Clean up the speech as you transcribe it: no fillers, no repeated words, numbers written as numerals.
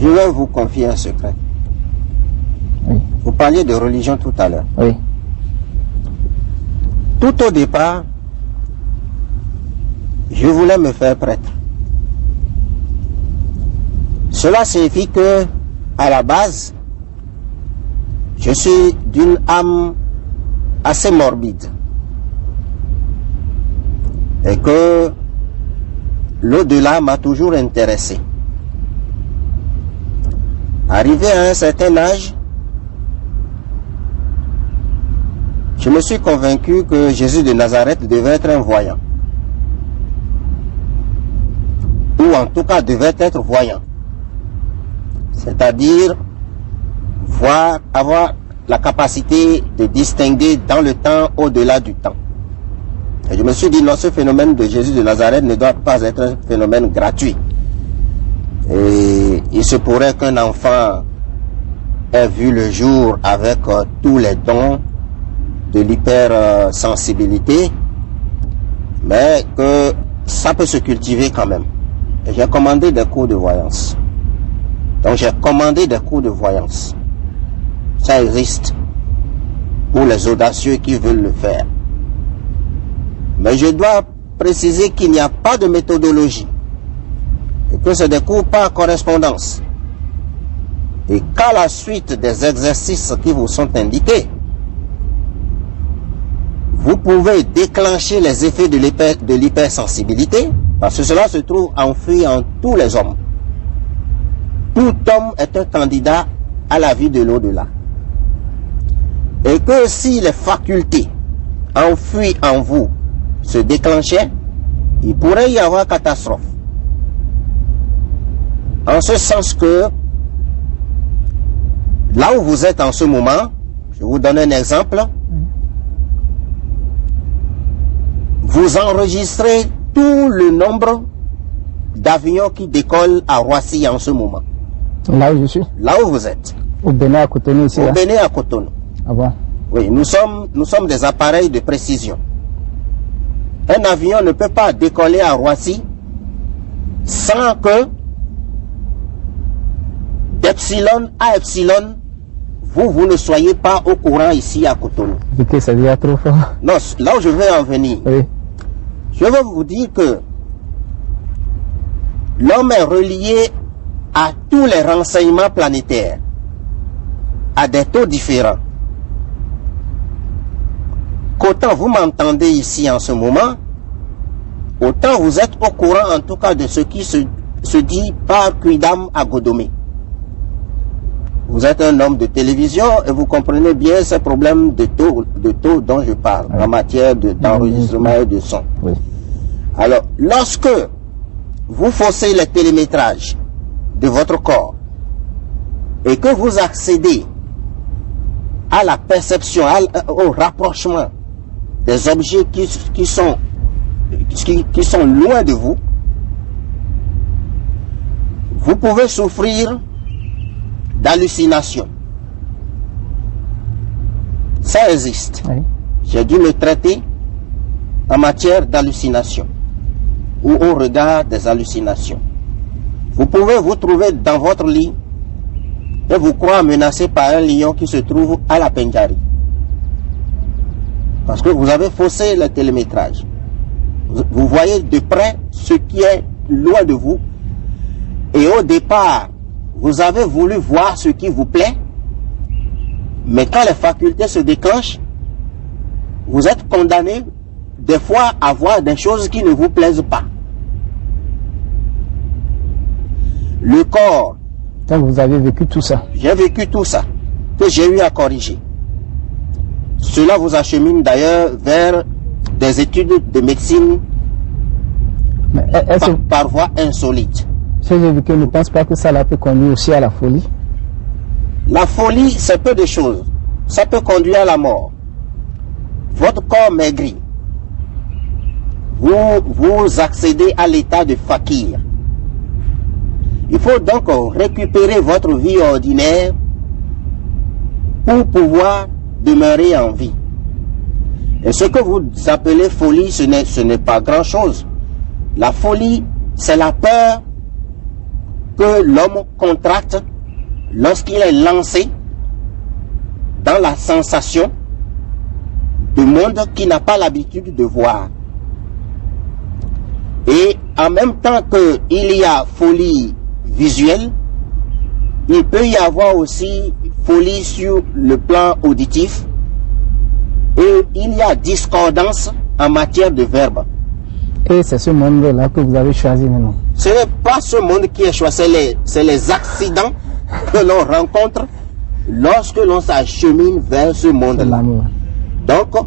Je vais vous confier un secret. Oui. Vous parliez de religion tout à l'heure. Oui. Tout au départ, je voulais me faire prêtre. Cela signifie que, à la base, je suis d'une âme assez morbide. Et que l'au-delà m'a toujours intéressé. Arrivé à un certain âge, je me suis convaincu que Jésus de Nazareth devait être un voyant. Ou en tout cas devait être voyant. C'est-à-dire avoir la capacité de distinguer dans le temps au-delà du temps. Et je me suis dit, non, ce phénomène de Jésus de Nazareth ne doit pas être un phénomène gratuit. Et il se pourrait qu'un enfant ait vu le jour avec tous les dons de l'hypersensibilité, mais que ça peut se cultiver quand même. Et j'ai commandé des cours de voyance. Donc j'ai commandé des cours de voyance. Ça existe pour les audacieux qui veulent le faire. Mais je dois préciser qu'il n'y a pas de méthodologie et que c'est des cours par correspondance. Et qu'à la suite des exercices qui vous sont indiqués, vous pouvez déclencher les effets de l'hypersensibilité, parce que cela se trouve enfoui en tous les hommes. Tout homme est un candidat à la vie de l'au-delà. Et que si les facultés enfouies en vous se déclenchaient, il pourrait y avoir catastrophe. En ce sens que, là où vous êtes en ce moment, je vous donne un exemple, vous enregistrez tout le nombre d'avions qui décollent à Roissy en ce moment. Là où je suis? Là où vous êtes. Au Bénin à Cotonou ici? Au Bénin à Cotonou. Ah bon? Oui, nous sommes des appareils de précision. Un avion ne peut pas décoller à Roissy sans que d'epsilon à epsilon, vous ne soyez pas au courant ici à Cotonou. Ça devient trop fort. Non, là où je vais en venir, oui. Je veux vous dire que l'homme est relié à tous les renseignements planétaires, à des taux différents. Qu'autant vous m'entendez ici en ce moment, autant vous êtes au courant en tout cas de ce qui se dit par Quidam à Godomé. Vous êtes un homme de télévision et vous comprenez bien ces problèmes de taux dont je parle, en matière d'enregistrement et de son. Oui. Alors, lorsque vous faussez le télémétrage de votre corps et que vous accédez à la perception, au rapprochement des objets qui sont loin de vous, vous pouvez souffrir d'hallucinations. Ça existe. Oui. J'ai dû me traiter en matière d'hallucination, où on regarde des hallucinations. Vous pouvez vous trouver dans votre lit et vous croire menacé par un lion qui se trouve à la Pendjari. Parce que vous avez faussé le télémétrage. Vous voyez de près ce qui est loin de vous. Et au départ, vous avez voulu voir ce qui vous plaît. Mais quand les facultés se déclenchent, vous êtes condamné des fois à voir des choses qui ne vous plaisent pas. Le corps. Donc vous avez vécu tout ça? J'ai vécu tout ça, que j'ai eu à corriger. Cela vous achemine d'ailleurs vers des études de médecine par voie insolite. Ce que j'ai vécu, ne pense pas que ça peut conduire aussi à la folie? La folie, c'est peu de choses. Ça peut conduire à la mort. Votre corps maigrit. Vous accédez à l'état de fakir. Il faut donc récupérer votre vie ordinaire pour pouvoir demeurer en vie. Et ce que vous appelez folie, ce n'est pas grand-chose. La folie, c'est la peur que l'homme contracte lorsqu'il est lancé dans la sensation du monde qu'il n'a pas l'habitude de voir. Et en même temps qu'il y a folie visuelle, il peut y avoir aussi folie sur le plan auditif, et il y a discordance en matière de verbe. Et c'est ce monde-là que vous avez choisi maintenant. Ce n'est pas ce monde qui est choisi, c'est les accidents que l'on rencontre lorsque l'on s'achemine vers ce monde-là. Donc,